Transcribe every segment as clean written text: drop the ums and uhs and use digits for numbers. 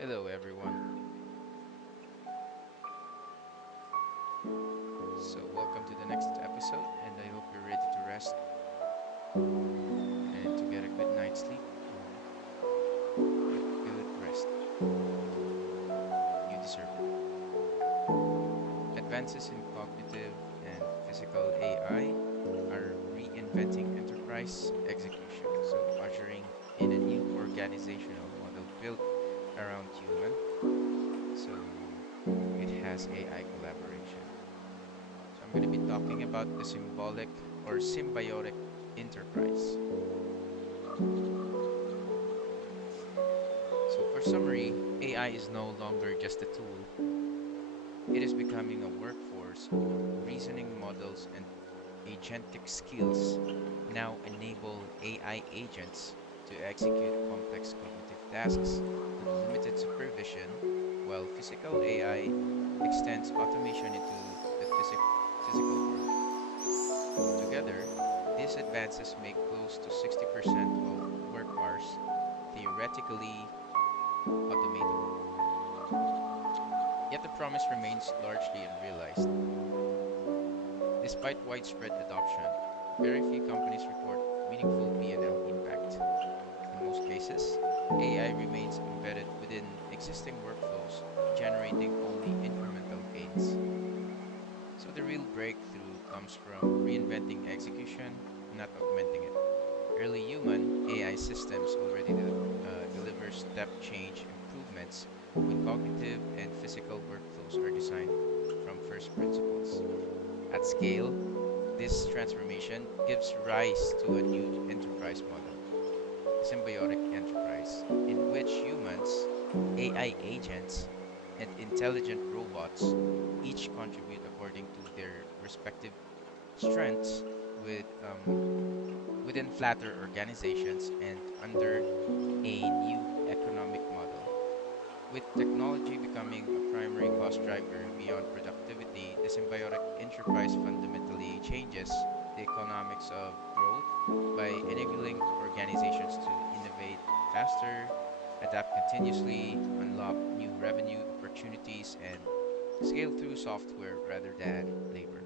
Hello, everyone. So, welcome to the next episode, and I hope you're ready to rest and to get a good night's sleep or good rest. You deserve it. Advances in cognitive and physical AI are reinventing enterprise execution, so ushering in a new organizational model built around human. So, it has AI collaboration. So I'm going to be talking about the symbolic or symbiotic enterprise. So for summary, AI is no longer just a tool. It is becoming a workforce. Reasoning models and agentic skills now enable AI agents to execute complex cognitive tasks with limited supervision, while physical AI extends automation into the physical world. Together, these advances make close to 60% of work hours theoretically automatable. Yet the promise remains largely unrealized. Despite widespread adoption, very few companies report meaningful P&L impact. In most cases, AI remains embedded within existing workflows, generating only incremental gains. So the real breakthrough comes from reinventing execution, not augmenting it. Early human AI systems already deliver step change improvements when cognitive and physical workflows are designed from first principles. At scale, this transformation gives rise to a new enterprise model, the symbiotic enterprise, in which humans, AI agents, and intelligent robots each contribute according to their respective strengths within flatter organizations and under a new economic model. With technology becoming a primary cost driver beyond productivity, the symbiotic enterprise fundamentally changes the economics of growth by enabling organizations to innovate faster, adapt continuously, unlock new revenue opportunities, and scale through software rather than labor.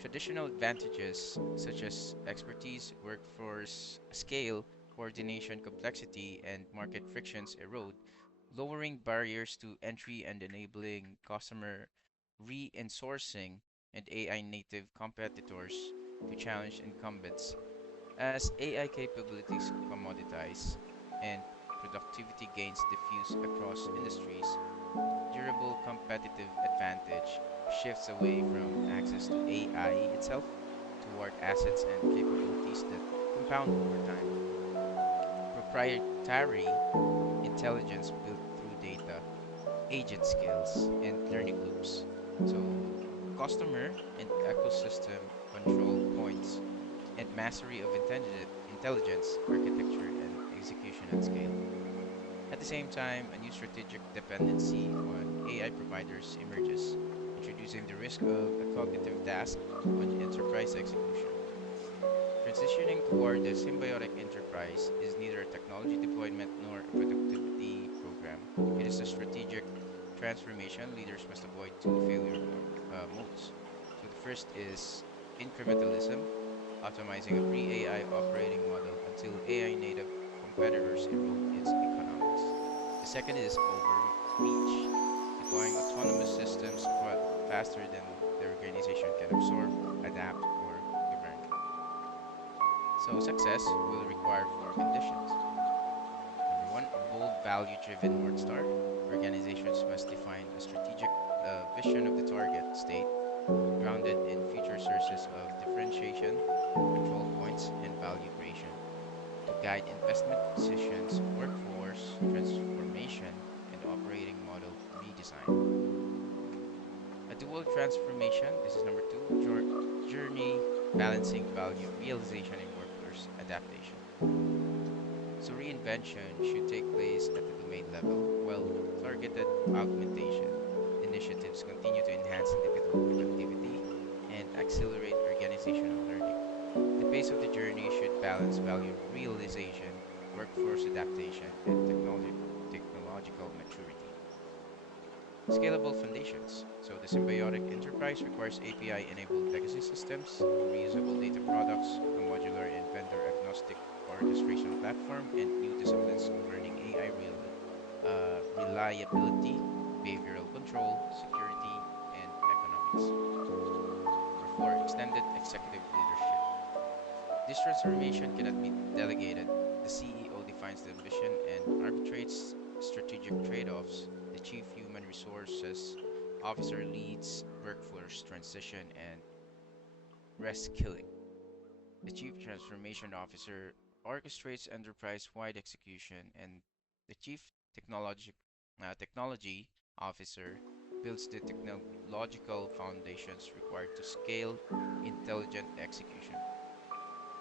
Traditional advantages such as expertise, workforce scale, coordination complexity, and market frictions erode, lowering barriers to entry and enabling customer re-insourcing and AI native competitors to challenge incumbents. As AI capabilities commoditize and productivity gains diffuse across industries, durable competitive advantage shifts away from access to AI itself toward assets and capabilities that compound over time. Proprietary intelligence built through data, agent skills, and learning loops. So, customer and ecosystem control points and mastery of intelligence, architecture, and execution at scale. At the same time, a new strategic dependency on AI providers emerges, introducing the risk of a cognitive task on enterprise execution. Transitioning toward the symbiotic enterprise is neither a technology deployment nor a productivity program. It is a strategic transformation leaders must avoid two modes. So the first is incrementalism, optimizing a pre AI operating model until AI native competitors erode its economics. The second is overreach, deploying autonomous systems faster than the organization can absorb, adapt, or govern. So success will require four conditions. Number one, a bold, value-driven North Star. Organizations must define a strategic vision of the target state, grounded in future sources of differentiation, control points, and value creation, to guide investment decisions, workforce transformation, and operating model redesign. A dual transformation, this is number two, journey balancing value realization and workforce adaptation. So reinvention should take place at the domain level, while targeted augmentation initiatives continue to enhance individual productivity and accelerate organizational learning. The pace of the journey should balance value realization, workforce adaptation, and technological technological maturity. Scalable foundations. So the symbiotic enterprise requires API-enabled legacy systems, reusable data products, a modular and vendor-agnostic orchestration platform, and new disciplines of learning AI reliability, behavioral control, security, and economics. Number four, extended executive leadership. This transformation cannot be delegated. The CEO defines the ambition and arbitrates strategic trade offs. The chief human resources officer leads workforce transition and reskilling. The chief transformation officer orchestrates enterprise wide execution, and the chief technology officer builds the technological foundations required to scale intelligent execution.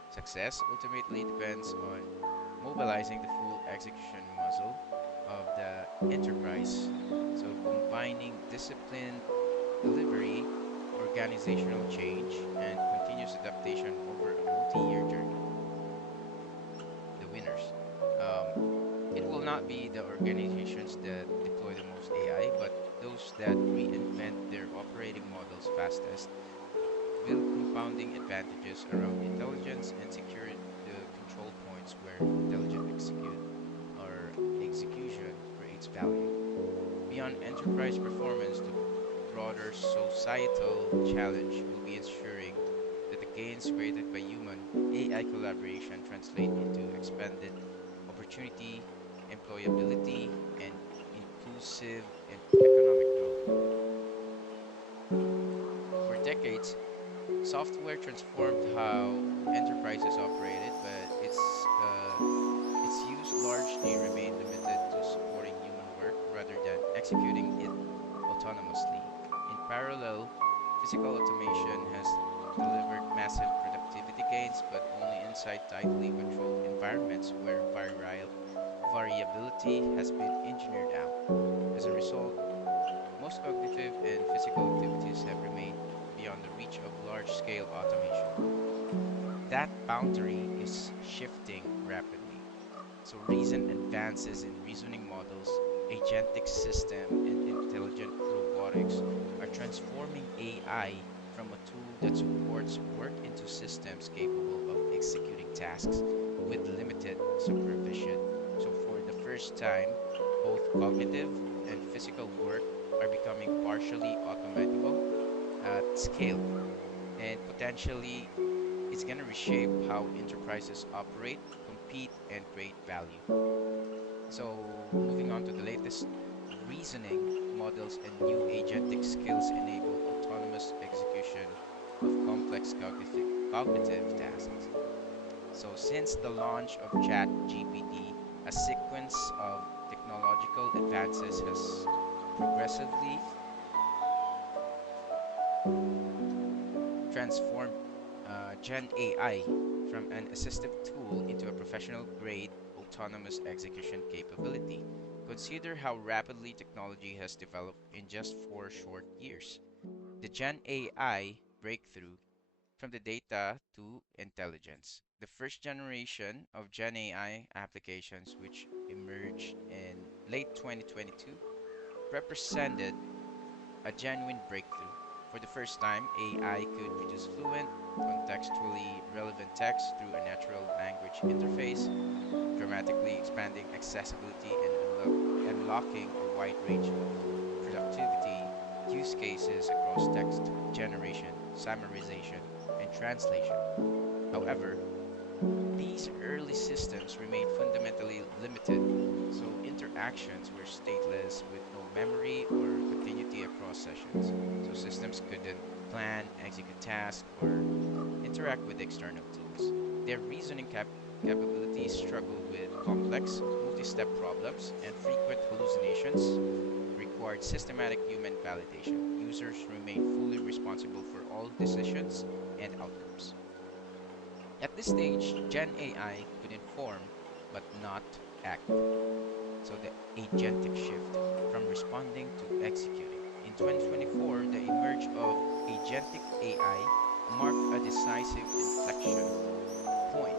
Success ultimately depends on mobilizing the full execution muscle of the enterprise. So, combining disciplined delivery, organizational change, and continuous adaptation over a multi year journey. The winners. Um, it will not be the organizations that deploy the most AI, but those that reinvent their operating models fastest, build compounding advantages around intelligence, and secure the control points where intelligent execution creates value. Beyond enterprise performance, the broader societal challenge will be ensuring that the gains created by human AI collaboration translate into expanded opportunity, employability, and inclusive and economic growth. For decades, software transformed how enterprises operated, but its use largely remained limited to supporting human work rather than executing it autonomously. In parallel, physical automation has delivered massive productivity gains, but only inside tightly controlled environments where variability has been engineered out. As a result, most cognitive and physical activities have remained beyond the reach of large scale automation. That boundary is shifting rapidly. So, recent advances in reasoning models, agentic system, and intelligent robotics are transforming AI from a tool that supports work into systems capable of executing tasks with limited supervision. So, for the first time, both cognitive and physical work are becoming partially automatable at scale, and potentially it's going to reshape how enterprises operate, compete, and create value. So, moving on to the latest, reasoning models and new agentic skills enable autonomous execution of complex cognitive tasks. So, since the launch of ChatGPT, a sequence of technological advances has progressively transformed Gen AI from an assistive tool into a professional grade autonomous execution capability. Consider how rapidly technology has developed in just 4 short years. The Gen AI breakthrough from the data to intelligence. The first generation of Gen AI applications, which emerged in late 2022, represented a genuine breakthrough. For the first time, AI could produce fluent, contextually relevant text through a natural language interface, dramatically expanding accessibility and unlocking a wide range of productivity use cases across text generation, summarization, and translation. However, these early systems remained fundamentally limited, so interactions were stateless with no memory or continuity across sessions. So systems couldn't plan, execute tasks, or interact with external tools. Their capabilities struggled with complex, multi step problems, and frequent hallucinations required systematic human validation. Users remained fully responsible for all decisions and outcomes. At this stage, Gen AI could inform but not act. So the agentic shift from responding to executing. In 2024, the emerge of agentic AI marked a decisive inflection point.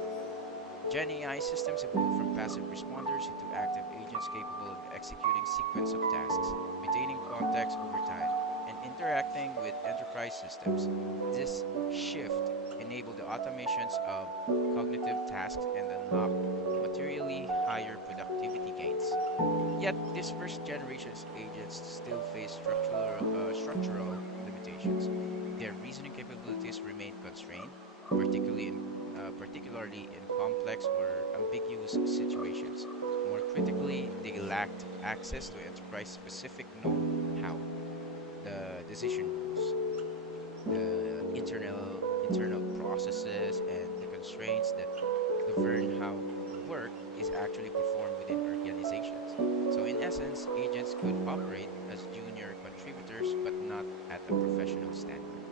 Gen AI systems evolved from passive responders into active agents capable of executing sequence of tasks, maintaining context over time, and interacting with enterprise systems. This shift enabled the automations of cognitive tasks and unlocked materially higher productivity gains. Yet, these first generation's agents still face structural limitations. Their reasoning capabilities remain constrained, particularly in complex or ambiguous situations. More critically, they lacked access to enterprise-specific know-how, the decision rules, the internal processes, and the constraints that govern how work is actually performed within organizations. So, in essence, agents could operate as junior contributors but not at a professional standard.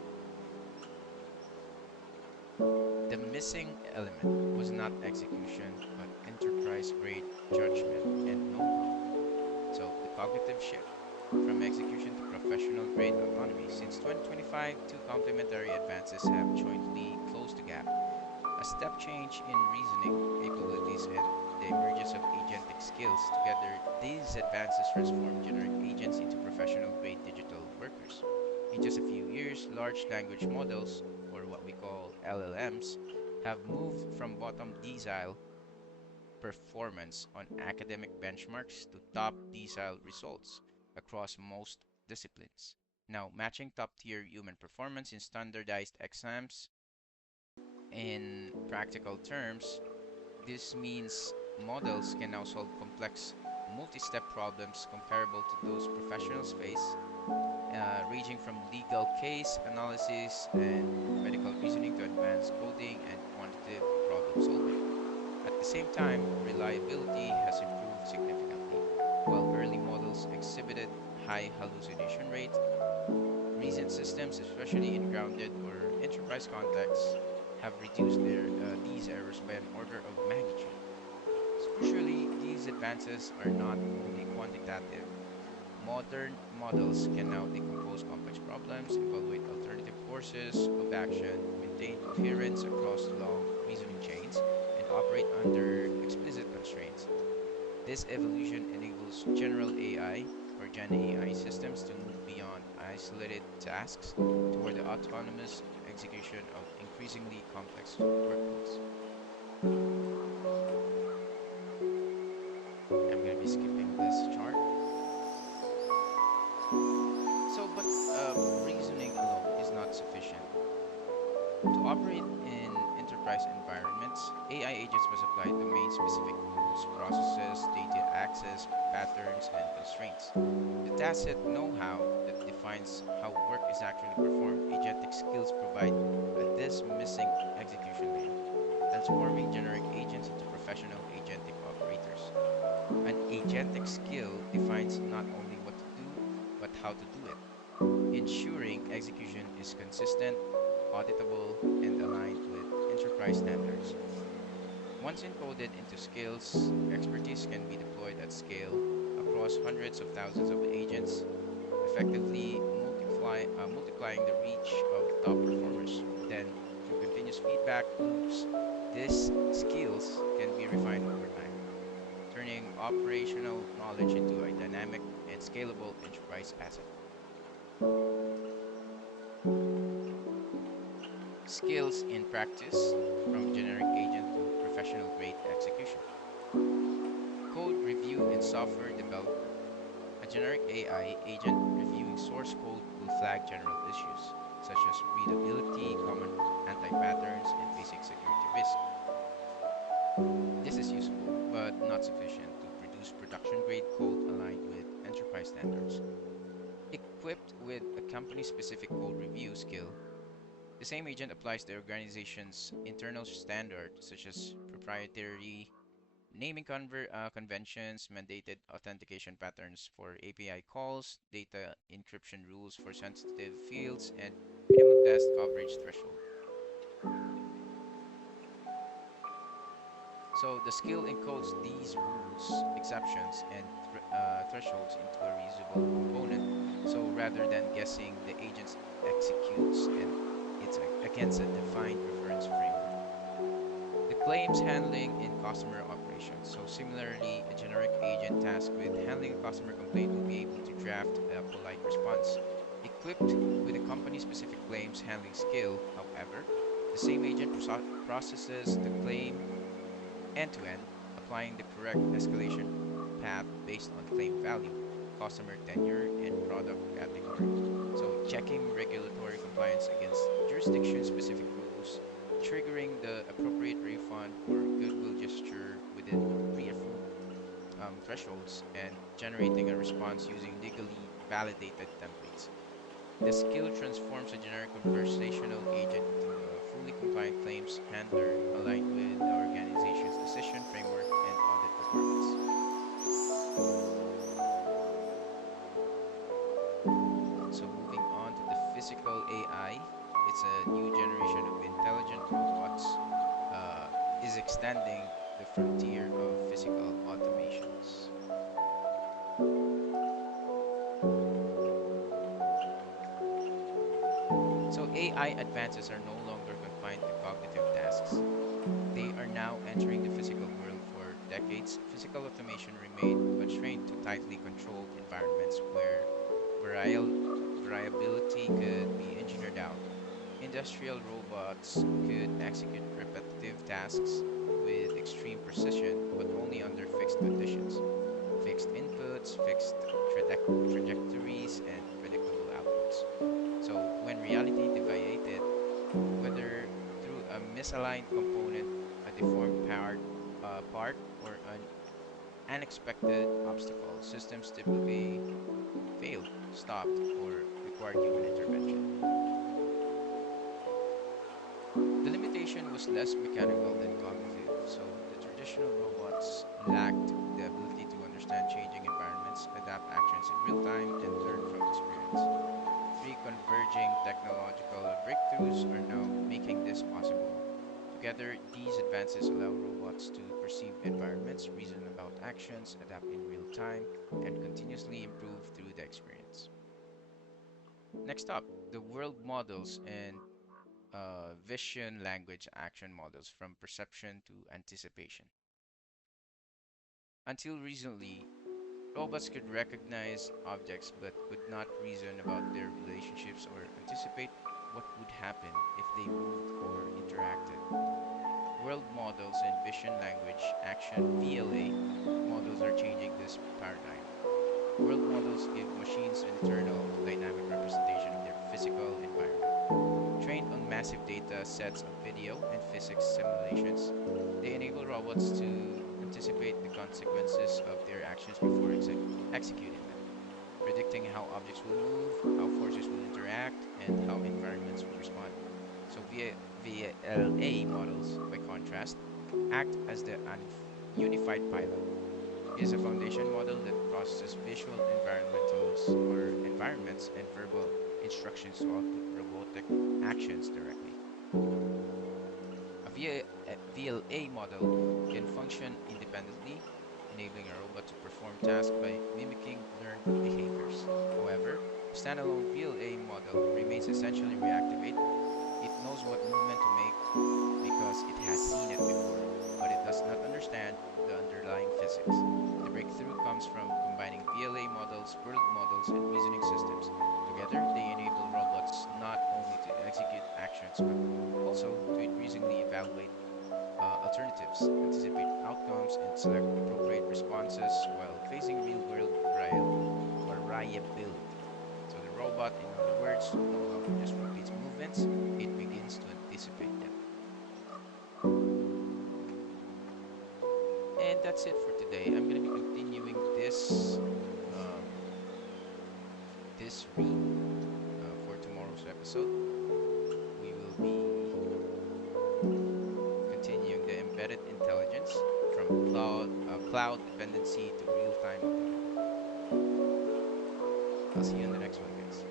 The missing element was not execution but enterprise grade judgment and know how. So, the cognitive shift from execution to professional grade autonomy. Since 2025, two complementary advances have jointly closed the gap: a step change in reasoning capabilities and the emergence of agentic skills. Together, these advances transform generic agents into professional grade digital workers. In just a few years, large language models, or what we call LLMs, have moved from bottom decile performance on academic benchmarks to top decile results across most disciplines. Now, matching top tier human performance in standardized exams. In practical terms, this means models can now solve complex multi step problems comparable to those professionals face, ranging from legal case analysis and medical reasoning to advanced coding and quantitative problem solving. At the same time, reliability has improved significantly. While early models exhibited high hallucination rates, recent systems, especially in grounded or enterprise contexts, have reduced these errors by an order of magnitude. Crucially, these advances are not only quantitative. Modern models can now decompose complex problems, evaluate alternative courses of action, maintain coherence across long reasoning chains, and operate under explicit constraints. This evolution enables general AI or Gen AI systems to move beyond isolated tasks toward the autonomous execution of increasingly complex workflows. I'm going to be skipping this chart. But reasoning alone is not sufficient. To operate in enterprise environments, AI agents must apply domain specific rules, processes, data access, patterns, and constraints. The tacit know how that defines how work is actually performed, agentic skills provide this missing execution layer, transforming generic agents into professional agentic operators. An agentic skill defines not only what to do, but how to do it, ensuring execution is consistent, auditable, and aligned with enterprise standards. Once encoded into skills, expertise can be deployed at scale across hundreds of thousands of agents, effectively multiplying the reach of top performers. Then, through continuous feedback loops, these skills can be refined over time, turning operational knowledge into a dynamic and scalable enterprise asset. Skills in practice from generic agent to professional grade execution. Code review in software development. A generic AI agent reviewing source code will flag general issues, such as readability, common anti patterns, and basic security risk. This is useful, but not sufficient to produce production grade code aligned with enterprise standards. Equipped with a company specific code review skill, the same agent applies the organization's internal standard, such as proprietary naming conventions, mandated authentication patterns for API calls, data encryption rules for sensitive fields, and minimum test coverage threshold. So the skill encodes these rules, exceptions, and thresholds into a reusable component. So rather than guessing, the agent executes and it's against a defined reference framework. The claims handling in customer operations. automations. So similarly, a generic agent tasked with handling a customer complaint will be able to draft a polite response. Equipped with a company-specific claims handling skill, however, the same agent processes the claim end to end, applying the correct escalation path based on claim value, customer tenure, and product category. So, checking regulatory compliance against jurisdiction specific rules, triggering the appropriate refund or goodwill gesture within pre approved thresholds, and generating a response using legally validated templates. The skill transforms a generic conversational agent into a fully compliant claims handler aligned with the organization's decision framework and audit requirements. So, moving on to the physical AI, it's a new generation of intelligent robots, uh, is extending the frontier of physical automations. So, AI advances are no longer confined to cognitive tasks. They are now entering the physical world. For decades, physical automation remained constrained to tightly controlled environments where variability could be engineered out. Industrial robots could execute repetitive tasks with extreme precision, but only under fixed conditions, fixed inputs, fixed trajectories, and predictable outputs. So, when reality deviated, whether through a misaligned component, a deformed part, or an unexpected obstacle, systems typically failed, stopped, or required human intervention. The limitation was less mechanical than cognitive, so the traditional robots lacked the ability to understand changing environments, adapt actions in real time, and learn from experience. Three converging technological breakthroughs are now making this possible. Together, these advances allow robots to perceive environments, reason about actions, adapt in real time, and continuously improve through the experience. Next up, the world models and vision language action models from perception to anticipation. Until recently, robots could recognize objects but could not reason about their relationships or anticipate what would happen if they moved or interacted. World models and vision language action VLA models are changing this paradigm. World models give machines an eternal dynamic representation of their physical environment. Trained on massive data sets of video and physics simulations, they enable robots to anticipate the consequences of their actions before executing them, predicting how objects will move, how forces will interact, and how environments will respond. So, VLA models, by contrast, act as the unified pilot. It is a foundation model that processes visual environmentals or environments and verbal instructions to output robotic actions directly. A VLA model can function independently, enabling a robot to perform tasks by mimicking learned behaviors. However, a standalone VLA model remains essentially reactive. It knows what movement to make because it has seen it before, but it does not understand the underlying physics. The breakthrough comes from combining VLA models, world models, and reasoning systems. Together, they enable robots not only to execute actions but also to increasingly evaluate alternatives, anticipate outcomes, and select appropriate responses while facing real world variability. So the robot, in other words, no longer just repeats movements, it begins to anticipate them. And that's it for today. I'm going to be continuing um, this read for tomorrow's episode. We will be continuing the embedded intelligence from cloud dependency to real-time autonomy. I'll see you in the next one, guys.